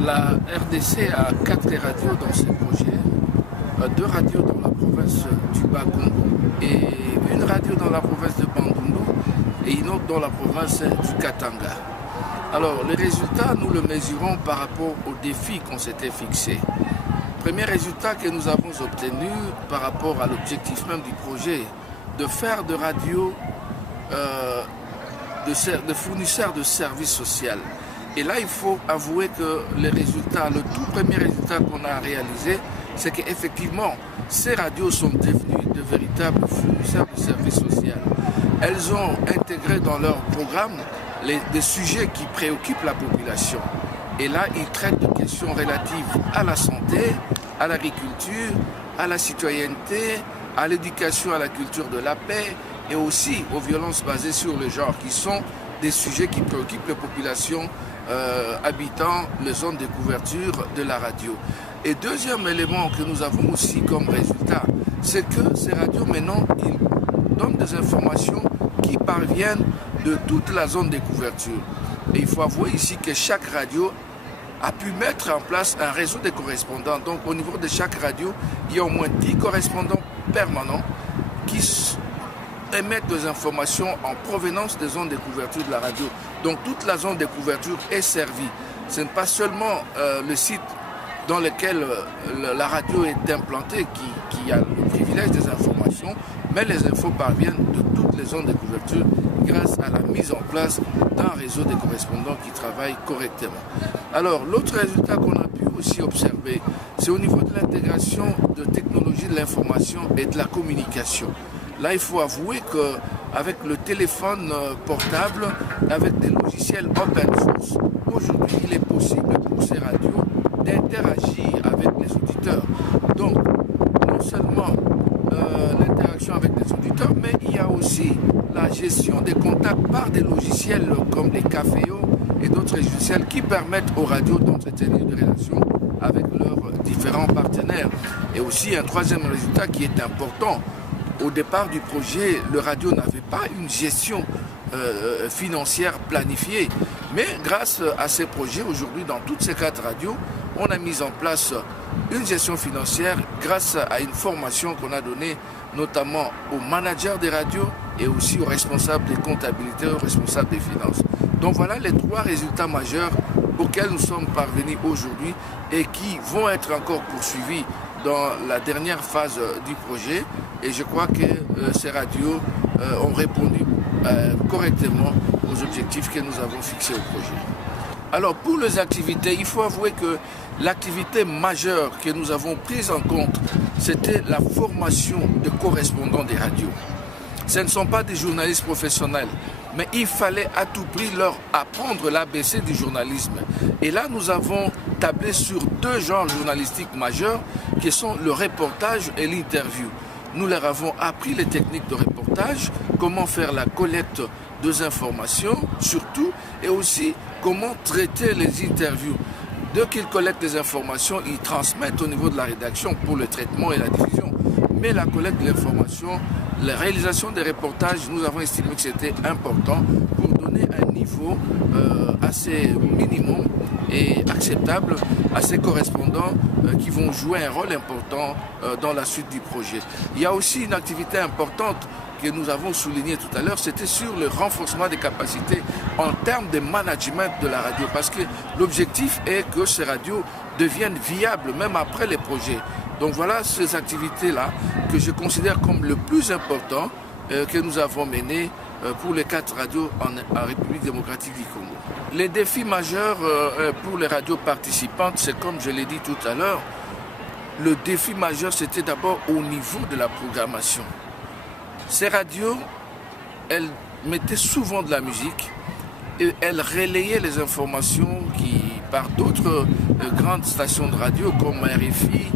La RDC a 4 radios dans ses projets, 2 radios dans la province du Bas-Congo et une radio dans la province de Bandundu et une autre dans la province du Katanga. Alors les résultats, nous le mesurons par rapport aux défis qu'on s'était fixés. Premier résultat que nous avons obtenu par rapport à l'objectif même du projet, de faire de radio de fournisseurs de services sociaux. Et là, il faut avouer que les résultats, le tout premier résultat qu'on a réalisé, c'est qu'effectivement, ces radios sont devenues de véritables fournisseurs de services sociaux. Elles ont intégré dans leur programme des sujets qui préoccupent la population. Et là, ils traitent de questions relatives à la santé, à l'agriculture, à la citoyenneté, à l'éducation, à la culture de la paix et aussi aux violences basées sur le genre, qui sont des sujets qui préoccupent les populations habitant les zones de couverture de la radio. Et deuxième élément que nous avons aussi comme résultat, c'est que ces radios maintenant, ils donnent des informations qui parviennent de toute la zone de couverture. Et il faut avouer ici que chaque radio a pu mettre en place un réseau de correspondants. Donc au niveau de chaque radio, il y a au moins 10 correspondants permanents qui émettent des informations en provenance des zones de couverture de la radio. Donc toute la zone de couverture est servie. Ce n'est pas seulement le site dans lequel la radio est implantée qui a le privilège des informations, mais les infos parviennent de toutes les zones de couverture grâce à la mise en place d'un réseau de correspondants qui travaillent correctement. Alors l'autre résultat qu'on a pu aussi observer, c'est au niveau de l'intégration de technologies de l'information et de la communication. Là, il faut avouer qu'avec le téléphone portable, avec des logiciels open source, aujourd'hui, il est possible pour ces radios d'interagir avec les auditeurs. Donc, non seulement l'interaction avec les auditeurs, mais il y a aussi la gestion des contacts par des logiciels comme les Caféo et d'autres logiciels qui permettent aux radios d'entretenir des relations avec leurs différents partenaires. Et aussi un troisième résultat qui est important. Au départ du projet, le radio n'avait pas une gestion financière planifiée. Mais grâce à ces projets, aujourd'hui, dans toutes ces 4 radios, on a mis en place une gestion financière grâce à une formation qu'on a donnée notamment aux managers des radios et aussi aux responsables des comptabilités, aux responsables des finances. Donc voilà les 3 résultats majeurs auxquels nous sommes parvenus aujourd'hui et qui vont être encore poursuivis dans la dernière phase du projet. Et je crois que ces radios ont répondu correctement aux objectifs que nous avons fixés au projet. Alors pour les activités, il faut avouer que l'activité majeure que nous avons prise en compte, c'était la formation de correspondants des radios. Ce ne sont pas des journalistes professionnels, mais il fallait à tout prix leur apprendre l'ABC du journalisme. Et là, nous avons tablé sur 2 genres journalistiques majeurs qui sont le reportage et l'interview. Nous leur avons appris les techniques de reportage, comment faire la collecte des informations, surtout, et aussi comment traiter les interviews. Dès qu'ils collectent les informations, ils transmettent au niveau de la rédaction pour le traitement et la diffusion. Mais la collecte de l'information, la réalisation des reportages, nous avons estimé que c'était important pour donner un niveau assez minimum et acceptable à ces correspondants qui vont jouer un rôle important dans la suite du projet. Il y a aussi une activité importante que nous avons souligné tout à l'heure, c'était sur le renforcement des capacités en termes de management de la radio, parce que l'objectif est que ces radios deviennent viables même après les projets. Donc voilà ces activités-là que je considère comme le plus important que nous avons mené pour les 4 radios en République démocratique du Congo. Les défis majeurs pour les radios participantes, c'est comme je l'ai dit tout à l'heure, le défi majeur c'était d'abord au niveau de la programmation. Ces radios, elles mettaient souvent de la musique et elles relayaient les informations par d'autres grandes stations de radio comme RFI,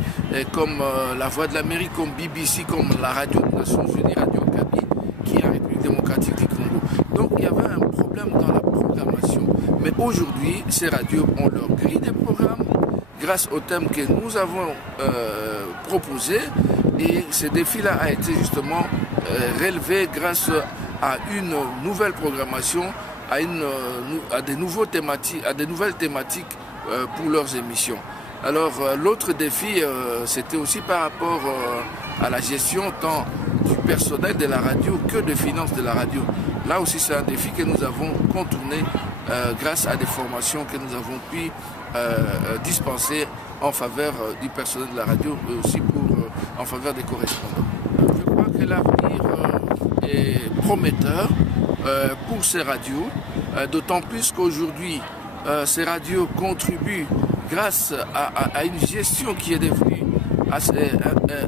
comme La Voix de l'Amérique, comme BBC, comme la radio des Nations Unies, Radio Okapi, qui est en République démocratique du Congo. Donc il y avait un problème dans la programmation. Mais aujourd'hui, ces radios ont leur grille de programmes grâce au thème que nous avons proposé. Et ce défi-là a été justement relevé grâce à une nouvelle programmation, à des nouvelles thématiques pour leurs émissions. Alors l'autre défi, c'était aussi par rapport à la gestion tant du personnel de la radio que des finances de la radio. Là aussi, c'est un défi que nous avons contourné grâce à des formations que nous avons pu dispenser en faveur du personnel de la radio et aussi en faveur des correspondants. Je crois que l'avenir est prometteur pour ces radios, d'autant plus qu'aujourd'hui, ces radios contribuent grâce à une gestion qui est devenue assez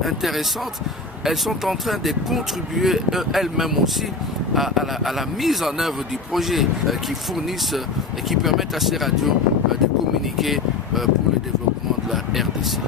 intéressante. Elles sont en train de contribuer elles-mêmes aussi à la mise en œuvre du projet qui fournissent et qui permettent à ces radios de communiquer pour le développement de la RDC.